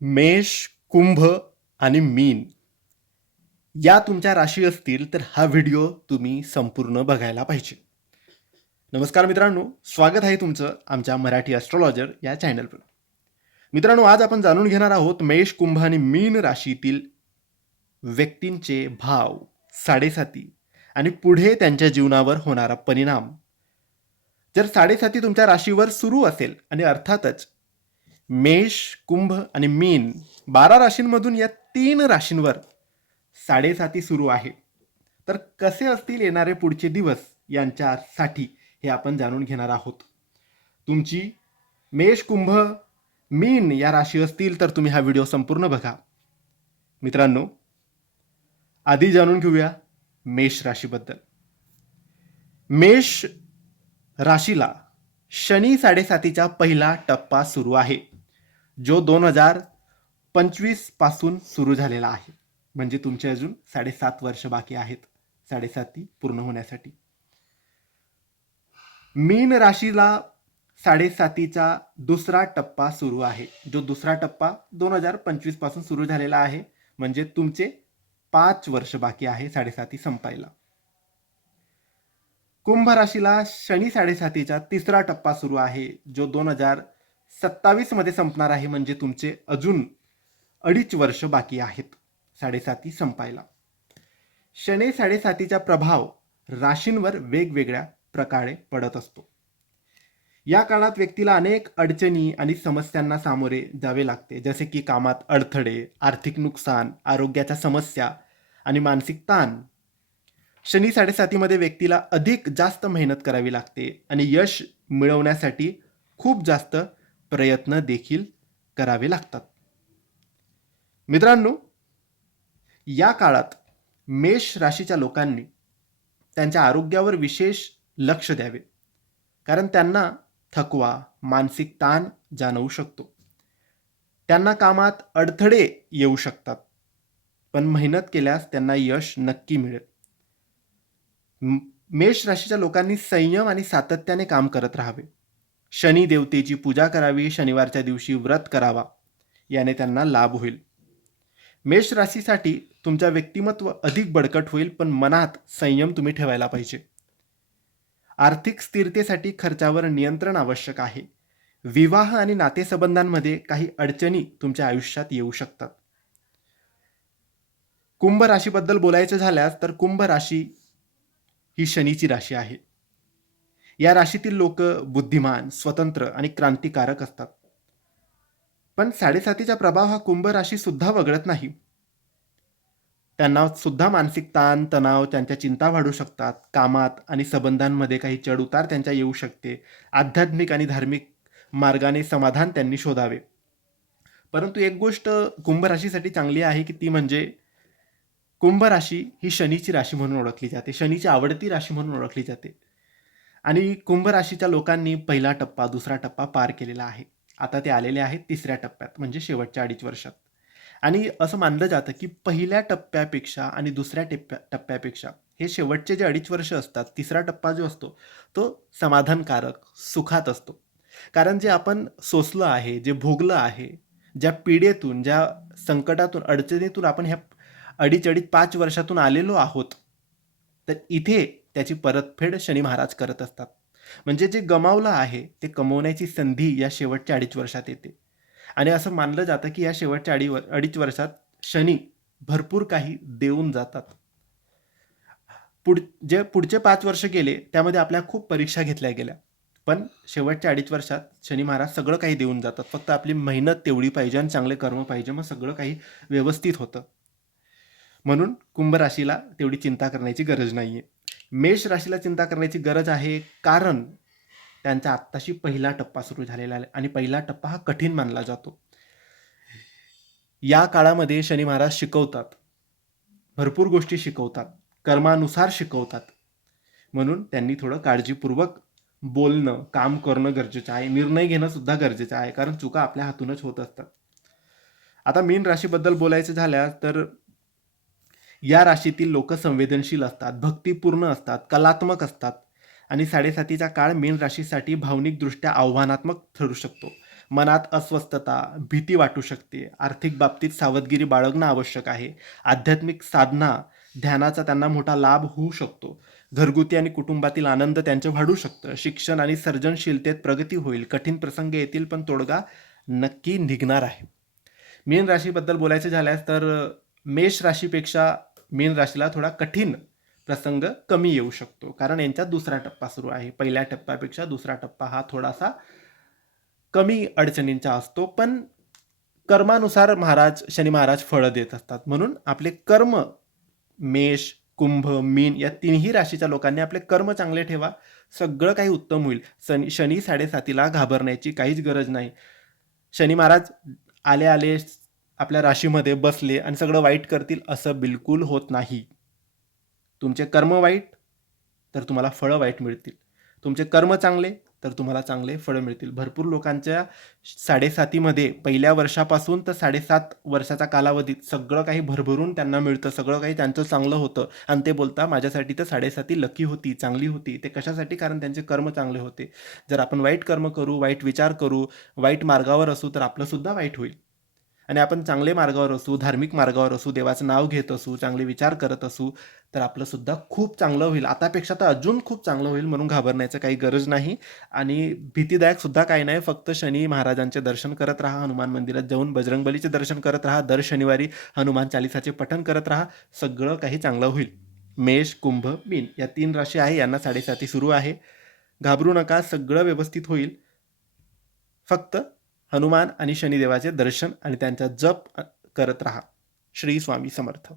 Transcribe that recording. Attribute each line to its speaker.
Speaker 1: मेष कुंभ आणि मीन या तुमच्या राशी असतील तर हा व्हिडिओ तुम्ही संपूर्ण बघायला पाहिजे. नमस्कार मित्रांनो स्वागत आहे तुमचं आमच्या मराठी ॲस्ट्रॉलॉजर या चॅनलवर मित्रांनो आज आपण जाणून घेणार आहोत मेष कुंभ आणि मीन राशीतील व्यक्तींचे भाव साडेसाती आणि पुढे त्यांच्या जीवनावर होणारा परिणाम. जर साडेसाती तुमच्या राशीवर सुरू असेल आणि अर्थातच मेष कुंभ आणि मीन बारा राशींमधून या तीन राशींवर साडेसाती सुरू आहे. तर कसे असतील येणारे पुढचे दिवस यांच्यासाठी हे आपण जाणून घेणार आहोत. तुमची मेष कुंभ मीन या राशी असतील तर तुम्ही हा व्हिडिओ संपूर्ण बघा. मित्रांनो आधी जाणून घेऊया मेष राशीबद्दल. मेष राशीला शनी साडेसातीचा पहिला टप्पा सुरू आहे. जो दोन हजार पंचवीसपासून सुरू झालेला आहे. म्हणजे तुमचे अजून साडेसात वर्ष बाकी आहेत. साडेसाती पूर्ण होण्यासाठी. मीन राशीला साडेसातीचा दुसरा टप्पा सुरू आहे. जो दुसरा टप्पा दोन हजार पंचवीसपासून सुरू झालेला आहे. म्हणजे तुमचे पाच वर्ष बाकी आहे साडेसाती संपायला. कुंभ राशीला शनी साडेसातीचा तिसरा टप्पा सुरू आहे. जो दोन हजार सत्तावीसमध्ये संपणार आहे म्हणजे तुमचे अजून अडीच वर्ष बाकी आहेत. साडेसाती संपायला. शने साडेसातीचा प्रभाव राशींवर वेगवेगळ्या प्रकारे पडत असतो. या काळात व्यक्तीला अनेक अडचणी आणि समस्यांना सामोरे जावे लागते. जसे की कामात अडथळे आर्थिक नुकसान आरोग्याच्या समस्या आणि मानसिक ताण. शनी साडेसातीमध्ये व्यक्तीला अधिक जास्त मेहनत करावी लागते आणि यश मिळवण्यासाठी खूप जास्त प्रयत्न देखील करावे लागतात. मित्रांनो या काळात मेष राशीच्या लोकांनी त्यांच्या आरोग्यावर विशेष लक्ष द्यावे. कारण त्यांना थकवा मानसिक ताण जाणवू शकतो. त्यांना कामात अडथळे येऊ शकतात. पण मेहनत केल्यास त्यांना यश नक्की मिळेल. मेष राशीच्या लोकांनी संयम आणि सातत्याने काम करत राहावे. शनी देवतेची पूजा करावी शनिवारच्या दिवशी व्रत करावा याने त्यांना लाभ होईल. मेष राशीसाठी तुमच्या व्यक्तिमत्व अधिक बळकट होईल पण मनात संयम तुम्ही ठेवायला पाहिजे. आर्थिक स्थिरतेसाठी खर्चावर नियंत्रण आवश्यक आहे. विवाह आणि नातेसंबंधांमध्ये काही अडचणी तुमच्या आयुष्यात येऊ शकतात. कुंभ राशीबद्दल बोलायचं झाल्यास तर कुंभ राशी ही शनीची राशी आहे. या राशीतील लोक बुद्धिमान स्वतंत्र आणि क्रांतिकारक असतात. पण साडेसातीचा प्रभाव हा कुंभ राशी सुद्धा वगळत नाही. त्यांना सुद्धा मानसिक ताण तणाव त्यांच्या चिंता वाढू शकतात. कामात आणि संबंधांमध्ये काही चढउतार त्यांच्या येऊ शकते. आध्यात्मिक आणि धार्मिक मार्गाने समाधान त्यांनी शोधावे. परंतु एक गोष्ट कुंभ राशीसाठी चांगली आहे की ती म्हणजे कुंभ राशी ही शनीची राशी म्हणून ओळखली जाते. शनीची आवडती राशी म्हणून ओळखली जाते. आणि कुंभ राशीच्या लोकांनी पहिला टप्पा दुसरा टप्पा पार केलेला आहे. आता ते आलेले आहेत तिसऱ्या टप्प्यात म्हणजे शेवटच्या अडीच वर्षात. आणि असं मानलं जातं की पहिल्या टप्प्यापेक्षा आणि दुसऱ्या टप्प्या टप्प्यापेक्षा हे शेवटचे जे अडीच वर्ष असतात तिसरा टप्पा जो असतो तो समाधानकारक सुखात असतो. कारण जे आपण सोसलं आहे जे भोगलं आहे ज्या पिढेतून ज्या संकटातून अडचणीतून आपण ह्या अडीच अडीच पाच वर्षातून आलेलो आहोत तर इथे त्याची परतफेड शनी महाराज करत असतात. म्हणजे जे गमावलं आहे ते कमवण्याची संधी या शेवटच्या अडीच वर्षात येते. आणि असं मानलं जातं की या शेवटच्या अडी अडीच वर्षात शनी भरपूर काही देऊन जातात. पुढ जे पुढचे पाच वर्ष गेले त्यामध्ये आपल्या खूप परीक्षा घेतल्या गेल्या. पण शेवटच्या अडीच वर्षात शनी महाराज सगळं काही देऊन जातात. फक्त आपली मेहनत तेवढी पाहिजे आणि चांगले कर्म पाहिजे मग सगळं काही व्यवस्थित होतं. म्हणून कुंभ राशीला तेवढी चिंता करण्याची गरज नाही आहे मेष राशीला चिंता करण्याची गरज आहे. कारण त्यांचा आत्ताशी पहिला टप्पा सुरू झालेला आहे आणि पहिला टप्पा हा कठीण मानला जातो. या काळामध्ये शनी महाराज शिकवतात. भरपूर गोष्टी शिकवतात. कर्मानुसार शिकवतात. म्हणून त्यांनी थोडं काळजीपूर्वक बोलणं काम करणं गरजेचं आहे. निर्णय घेणं सुद्धा गरजेचं आहे. कारण चुका आपल्या हातूनच होत असतात. आता मीन राशीबद्दल बोलायचं झाल्यास तर या राशीतील लोक संवेदनशील असतात भक्तिपूर्ण असतात कलात्मक असतात आणि साडेसातीचा काळ मीन राशीसाठी भावनिकदृष्ट्या आव्हानात्मक ठरू शकतो. मनात अस्वस्थता भीती वाटू शकते आर्थिक बाबतीत सावधगिरी बाळगणं आवश्यक आहे. आध्यात्मिक साधना ध्यानाचा त्यांना मोठा लाभ होऊ शकतो. घरगुती आणि कुटुंबातील आनंद त्यांचे वाढू शकतं. शिक्षण आणि सर्जनशीलतेत प्रगती होईल. कठीण प्रसंग येतील पण तोडगा नक्की निघणार आहे. मीन राशीबद्दल बोलायचं झाल्यास तर मेष राशीपेक्षा मीन राशीला थोडा कठीण प्रसंग कमी येऊ शकतो. कारण यांच्यात दुसरा टप्पा सुरू आहे. पहिल्या टप्प्यापेक्षा दुसरा टप्पा हा थोडासा कमी अडचणींचा असतो. पण कर्मानुसार महाराज शनी महाराज फळं देत असतात. म्हणून आपले कर्म मेष कुंभ मीन या तिन्ही राशीच्या लोकांनी आपले कर्म चांगले ठेवा. सगळं काही उत्तम होईल. शनी शनी साडेसातीला घाबरण्याची काहीच गरज नाही. शनी महाराज आले आले आपल्या राशीमध्ये बसले आणि सगळं वाईट करतील असं बिलकुल होत नाही. तुमचे कर्म वाईट तर तुम्हाला फळं वाईट मिळतील. तुमचे कर्म चांगले तर तुम्हाला चांगले फळं मिळतील. भरपूर लोकांच्या साडेसातीमध्ये पहिल्या वर्षापासून तर साडेसात वर्षाचा कालावधीत सगळं काही भरभरून त्यांना मिळतं सगळं काही त्यांचं चांगलं होतं. आणि ते बोलता माझ्यासाठी तर साडेसाती लकी होती चांगली होती. ते कशासाठी? कारण त्यांचे कर्म चांगले होते. जर आपण वाईट कर्म करू वाईट विचार करू वाईट मार्गावर असू तर आपलंसुद्धा वाईट होईल. आणि आपण चांगले मार्गावर असू धार्मिक मार्गावर असू देवाचं नाव घेत असू चांगले विचार करत असू तर आपलंसुद्धा खूप चांगलं होईल. आतापेक्षा तर अजून खूप चांगलं होईल म्हणून घाबरण्याचं काही गरज नाही. आणि भीतीदायक सुद्धा काही नाही. फक्त शनी महाराजांचे दर्शन करत राहा हनुमान मंदिरात जाऊन बजरंगबलीचे दर्शन करत राहा दर शनिवारी हनुमान चालिसाचे पठण करत राहा सगळं काही चांगलं होईल. मेष कुंभ मीन या तीन राशी आहे यांना साडेसाती सुरू आहे. घाबरू नका सगळं व्यवस्थित होईल. फक्त हनुमान आणि शनिदेवाचे दर्शन आणि त्यांचा जप करत राहा. श्री स्वामी समर्थ.